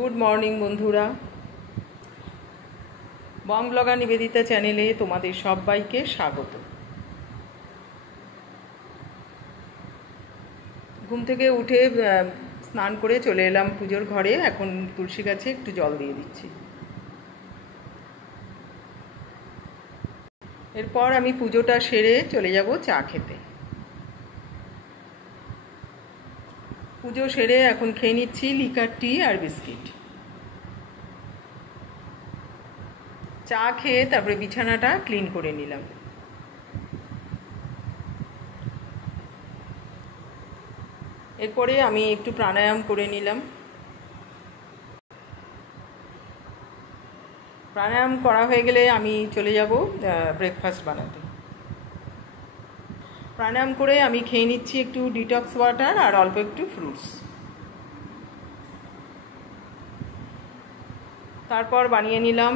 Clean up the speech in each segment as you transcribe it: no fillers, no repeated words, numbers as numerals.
Good morning बंधुरा बम blogger Nivedita चैनेले तुम्हारे सबाइके स्वागत। घुम थेके उठे स्नान करे चले एलाम पुजोर घरे। एखन तुलसी गाছে एकटू जल दिए दिচ্ছি। एरपर आमी पुजोटा सेरे चले যাব चा खेते। पुजो सेरे एखन खेয়ে নিচ্ছি লিকার टी और बिस्किट। चा খেয়ে তারপরে বিছানাটা ক্লিন করে নিলাম। এরপরে আমি একটু প্রাণায়াম করে নিলাম। প্রাণায়াম করা হয়ে গেলে আমি চলে যাব ব্রেকফাস্ট বানাতে। প্রাণায়াম করে আমি খেয়ে নিচ্ছি একটু ডিটক্স ওয়াটার আর অল্প একটু ফ্রুটস। তারপর বানিয়ে নিলাম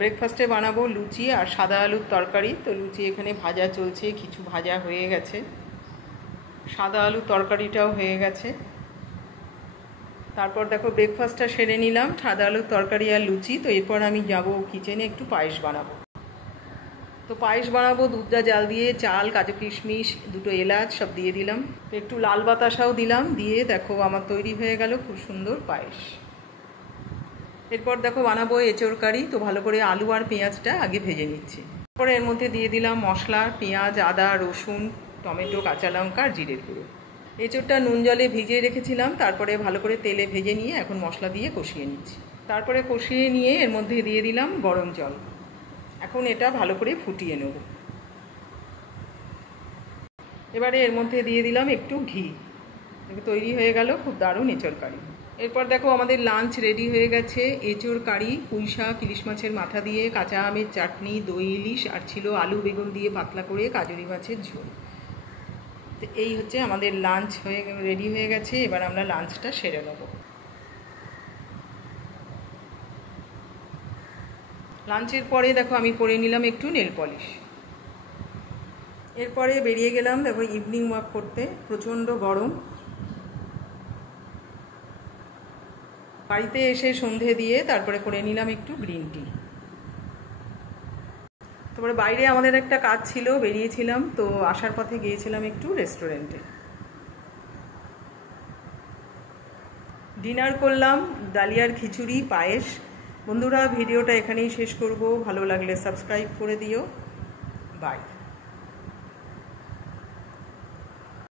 ব্রেকফাস্টে বানাবো লুচি আর সাদা আলুর তরকারি। তো লুচি এখানে ভাজা চলছে, কিছু ভাজা হয়ে গেছে, সাদা আলুর তরকারিটাও হয়ে গেছে। তারপর দেখো ব্রেকফাস্টটা সেরে নিলাম, সাদা আলুর তরকারি আর লুচি। তো এরপর আমি যাব কিচেনে একটু পায়েস বানাবো। তো পায়েস বানাবো দুধটা জাল দিয়ে, চাল, কাজু কিশমিশ, দুটো এলাচ সব দিয়ে দিলাম, একটু লাল বাতাসাও দিলাম, দিয়ে দেখো আমার তৈরি হয়ে গেল খুব সুন্দর পায়েস। এরপর দেখো বানাবো এঁচোড় কারি। তো ভালো করে আলু আর পেঁয়াজটা আগে ভেজে নিচ্ছি। তারপরে এর মধ্যে দিয়ে দিলাম মশলা, পেঁয়াজ, আদা, রসুন, টমেটো, কাঁচা লঙ্কা আর জিরের গুঁড়ো। এঁচোড়টা নুন জলে ভিজিয়ে রেখেছিলাম, তারপরে ভালো করে তেলে ভেজে নিয়ে এখন মশলা দিয়ে কষিয়ে নিচ্ছি। তারপরে কষিয়ে নিয়ে এর মধ্যে দিয়ে দিলাম গরম জল। এখন এটা ভালো করে ফুটিয়ে নেব। এবারে এর মধ্যে দিয়ে দিলাম একটু ঘি। তৈরি হয়ে গেল খুব দারুণ এঁচোড় কারি। এরপর দেখো আমাদের লাঞ্চ রেডি হয়ে গেছে। এঁচোড় কারি, পুঁই শাক, ইলিশ মাছের মাথা দিয়ে, কাঁচা আমের চাটনি, দই ইলিশ, আর ছিল আলু বেগুন দিয়ে পাতলা করে কাজুরি মাছের ঝোল। তো এই হচ্ছে আমাদের লাঞ্চ রেডি হয়ে গেছে। এবার আমরা লাঞ্চটা সেরে নেব। লাঞ্চের পরে দেখো আমি করে নিলাম একটু নেল পলিশ। এরপরে বেরিয়ে গেলাম দেখো ইভিনিং ওয়াক করতে। প্রচণ্ড গরম। বাড়িতে এসে সন্ধে দিয়ে তারপরে করে নিলাম একটু গ্রিন টি। তারপরে বাইরে আমাদের একটা কাজ ছিল, বেরিয়েছিলাম। তো আসার পথে গিয়েছিলাম একটু রেস্টুরেন্টে। ডিনার করলাম ডালিয়ার খিচুড়ি, পায়েস। বন্ধুরা ভিডিওটা এখানেই শেষ করব। ভালো লাগলে সাবস্ক্রাইব করে দিও। বাই।